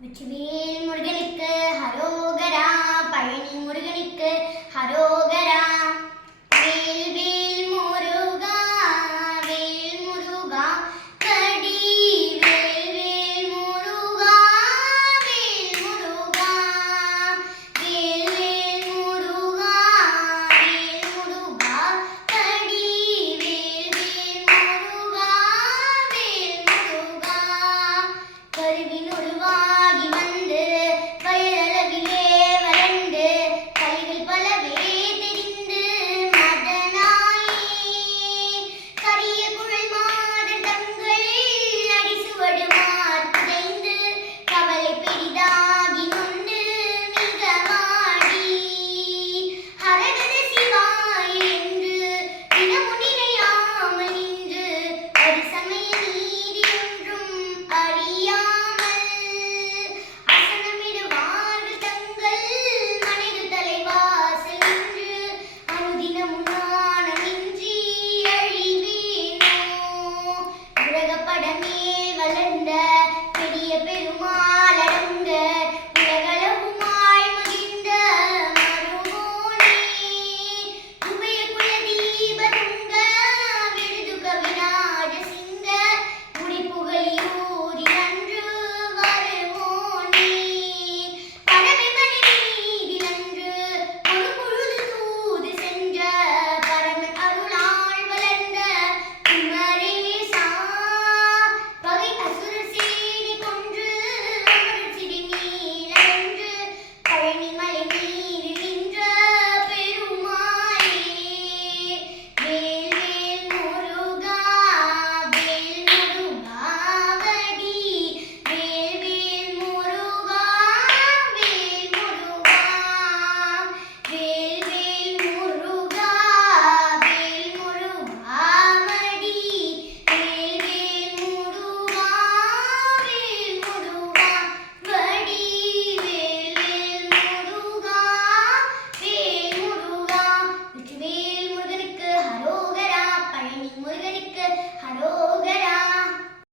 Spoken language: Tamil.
வெற்றிவேல் முருகனுக்கு ஹரோகரா, பழனி முருகனுக்கு ஹரோகரா. வேல் வேல் முருகா, வேல் முருகா, கடி வேல் வேல் முருகா, வேல் முருகா. வேல் வேல் முருகா, வேல் முருகா, கடி வேல் வேல் முருகா, வேல் முருகா. கருவின் உருவா